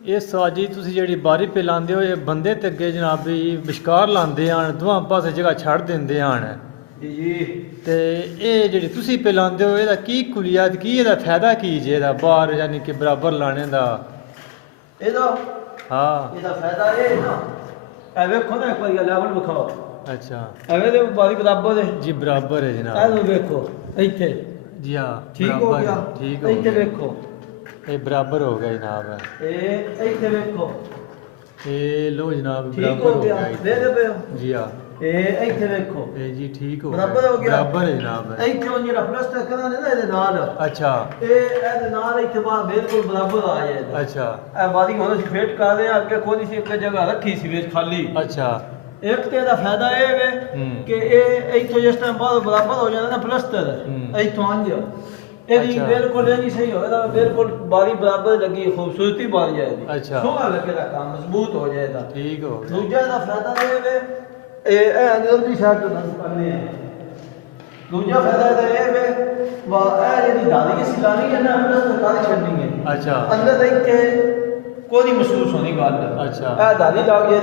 ਇਹ ਸਾਜੀ ਤੁਸੀਂ ਜਿਹੜੀ ਬਾਰੀ ਪੇ ਲਾਉਂਦੇ ਹੋ ਇਹ ਬੰਦੇ ਤੇ ਅੱਗੇ ਜਨਾਬ ਵੀ ਵਿਸ਼ਕਾਰ ਲਾਉਂਦੇ ਹਨ ਦੋਵਾਂ ਪਾਸੇ ਜਗ੍ਹਾ ਛੱਡ ਦਿੰਦੇ ਹਨ ਜੀ ਜੀ। ਤੇ ਇਹ ਜਿਹੜੀ ਤੁਸੀਂ ਪੇ ਲਾਉਂਦੇ ਹੋ ਇਹਦਾ ਕੀ ਕੁਲੀਅਤ ਕੀ ਇਹਦਾ ਫਾਇਦਾ ਕੀ ਜੇ ਇਹਦਾ ਬਾਹਰ ਯਾਨੀ ਕਿ ਬਰਾਬਰ ਲਾਣੇ ਦਾ ਇਹਦਾ ਹਾਂ ਫਾਇਦਾ ਇਹ ਨਾ ਇਹ ਵੇਖੋ ਨਾ ਇੱਕ ਵਾਰੀ ਲੈਵਲ ਵਿਖਾਓ। ਅੱਛਾ ਐਵੇਂ ਦੇ ਬਾਰੀ ਬਰਾਬਰ ਹੈ ਜੀ ਬਰਾਬਰ ਹੈ ਜਨਾਬ ਇਹ ਵੇਖੋ ਇੱਥੇ ਜੀ ਹਾਂ ਠੀਕ ਹੋ ਬਰਾਬਰ ਗਿਆ। ਹੈ, ਠੀਕ ਹੋ ਇੱਥੇ ਗਿਆ ਵੇਖੋ ਇਹ ਬਰਾਬਰ ਹੋ ਗਿਆ ਜਨਾਬ ਇਹ ਇੱਥੇ ਵੇਖੋ ਇਹ ਲੋ ਜਨਾਬ ਠੀਕ ਬਰਾਬਰ ਹੋ ਹੋ ਗਿਆ। ਗਿਆ ਦੇਖਦੇ ਪਏ ਹੋ ਜੀ ਹਾਂ ਇਹ ਇੱਥੇ ਵੇਖੋ ਇਹ ਜੀ ਠੀਕ ਹੋ ਬਰਾਬਰ ਹੋ ਗਿਆ। ਬਰਾਬਰ ਹੈ ਜਨਾਬ ਇੱਥੇ ਉਹ ਜਿਹੜਾ ਪਲਸਤਰ ਕਰਾਂਗੇ ਨਾ ਇਹਦੇ ਨਾਲ ਅੱਛਾ ਇਹਦੇ ਨਾਲ ਇੱਥੇ ਬਾਹਰ ਬਿਲਕੁਲ ਬਰਾਬਰ ਆ ਜਾਏਗਾ। ਅੱਛਾ ਇਹ ਬਾਰੀ ਹੁਣ ਅਸੀਂ ਫੇਟ ਕਰ ਰਹੇ ਹਾਂ ਅੱਗੇ ਖੋਲੀ ਸੀ ਇੱਕ ਜਗ੍ਹਾ ਰੱਖੀ ਸੀ ਵਿੱਚ ਖਾਲੀ। ਅੱਛਾ ਇੱਕ ਤੇ ਇਹਦਾ ਫਾਇਦਾ ਇਹ ਵੇ ਕਿ ਇਹ ਇੱਥੋਂ ਜਿਸ ਟਾਈਮ ਬਾਹਰ ਬਰਾਬਰ ਹੋ ਜਾਂਦਾ ਨਾ ਪਲਸਤਰ ਇੱਥੋਂ ਅੰਜ ਇਹਦੀ ਅੱਛਾ। ਬਿਲਕੁਲ ਇਹ ਨਹੀਂ ਸਹੀ ਹੋਏਗਾ ਬਿਲਕੁਲ ਬਾਰੀ ਬਰਾਬਰ ਲੱਗੀ ਖੂਬਸੂਰਤੀ ਬਣ ਜਾਏਗੀ। ਅੱਛਾ। ਸੋਹਣਾ ਲੱਗੇਗਾ ਕੰਮ ਮਜ਼ਬੂਤ ਹੋ ਜਾਏਗਾ। ਠੀਕ ਹੋ ਗਿਆ ਦੂਜਾ ਇਹਦਾ ਫਾਇਦਾ ਇਹ ਵੇ ਇਹ ਅੰਦਰ ਦੀ ਸਾਈਡ ਤੋਂ ਨਜ਼ਰ ਕਰਨੇ ਆ। ਦੂਜਾ ਫਾਇਦਾ ਇਹਦਾ ਇਹ ਵੇ ਇਹ ਜਿਹੜੀ ਦਾਦੀ ਅਸੀਂ ਲਾਣੀ ਹੈ ਨਾ ਪਲਸਤਰ ਕਾਲੀ ਛੱਡਣੀ ਹੈ ਅੱਛਾ ਅੰਦਰ ਇੱਥੇ ਕੋਈ ਨਹੀਂ ਮਹਿਸੂਸ ਹੋਣੀ ਗੱਲ। ਅੱਛਾ। ਇਹ ਦਾਦੀ ਲੱਗ ਜਾਏ